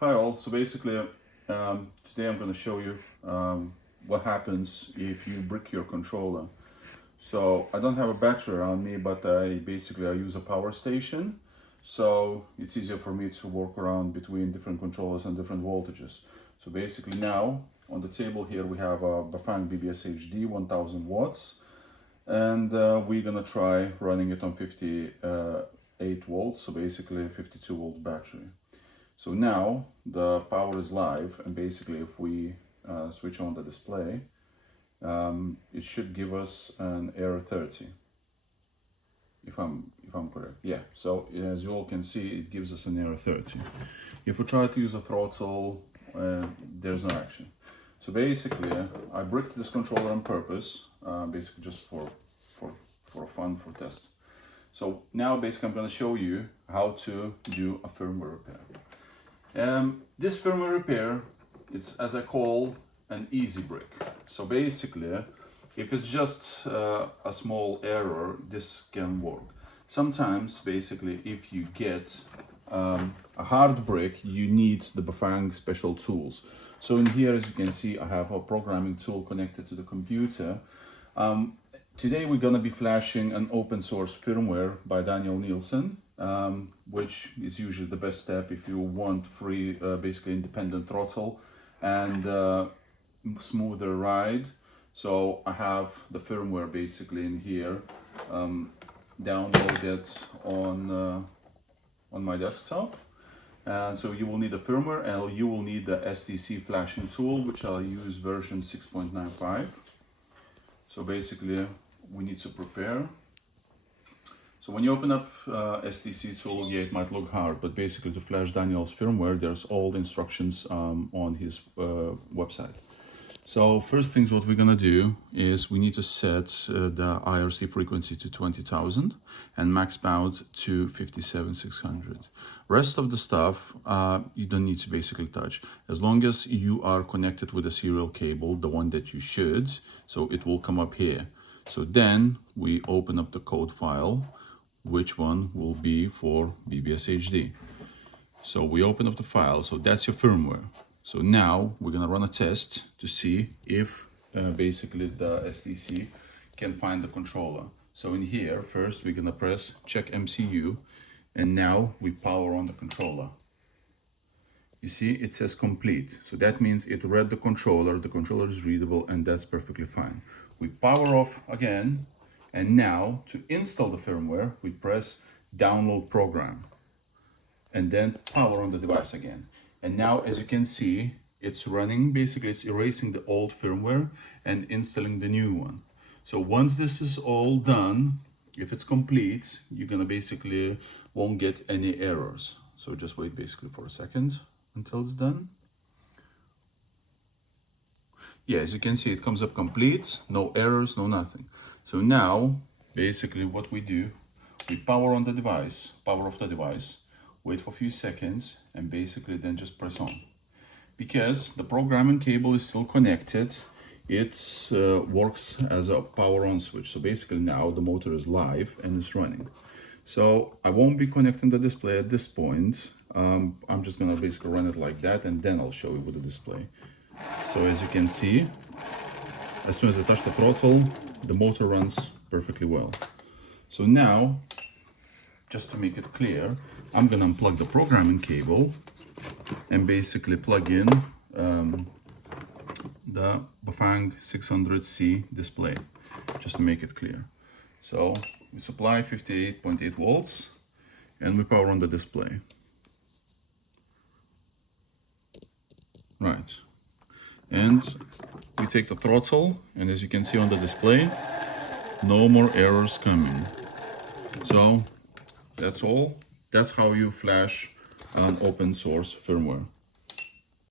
Hi all, so basically today I'm going to show you what happens if you brick your controller. So I don't have a battery around me, but I use a power station, so it's easier for me to work around between different controllers and different voltages. So basically now on the table here we have a Bafang BBSHD 1000 watts, and we're gonna try running it on 58 volts, so basically a 52 volt battery. So now the power is live, and basically if we switch on the display, it should give us an error 30, if I'm correct. Yeah, so as you all can see, it gives us an error 30. If we try to use a throttle, there's no action. So basically I bricked this controller on purpose, basically just for fun, for test. So now basically I'm going to show you how to do a firmware repair. This firmware repair, it's as I call an easy brick. So basically, if it's just a small error, this can work. Sometimes, basically, if you get a hard brick, you need the Bafang special tools. So in here, as you can see, I have a programming tool connected to the computer. Today we're going to be flashing an open source firmware by Daniel Nielsen, which is usually the best step if you want free, basically independent throttle and smoother ride. So I have the firmware basically in here, downloaded on my desktop. And so you will need a firmware, and you will need the STC flashing tool, which I'll use version 6.95. So basically we need to prepare. So when you open up STC tool, yeah, it might look hard, but basically to flash Daniel's firmware, there's all the instructions on his website. So first things what we're gonna do is we need to set the IRC frequency to 20,000 and max baud to 57,600. Rest of the stuff you don't need to basically touch, as long as you are connected with a serial cable, the one that you should, so it will come up here. So then we open up the code file, which one will be for BBSHD. So we open up the file, so that's your firmware. So now we're gonna run a test to see if basically the STC can find the controller. So in here, first we're gonna press check MCU, and now we power on the controller. You see, it says complete. So that means it read the controller is readable, and that's perfectly fine. We power off again, and now to install the firmware, we press download program, and then power on the device again. And now, as you can see, it's running, basically it's erasing the old firmware and installing the new one. So once this is all done, if it's complete, you're gonna basically won't get any errors. So just wait basically for a second until it's done. Yeah, as you can see, it comes up complete, no errors, no nothing. So now, basically what we do, we power on the device, power off the device, wait for a few seconds, and basically then just press on. Because the programming cable is still connected, it works as a power on switch. So basically now the motor is live and it's running. So I won't be connecting the display at this point. I'm just gonna basically run it like that, and then I'll show you with the display. So as you can see, as soon as I touch the throttle, the motor runs perfectly well. So now, just to make it clear, I'm gonna unplug the programming cable and basically plug in the Bafang 600C display, just to make it clear. So we supply 58.8 volts and we power on the display. Right. And we take the throttle, and as you can see on the display, no more errors coming. So that's all. That's how you flash an open source firmware.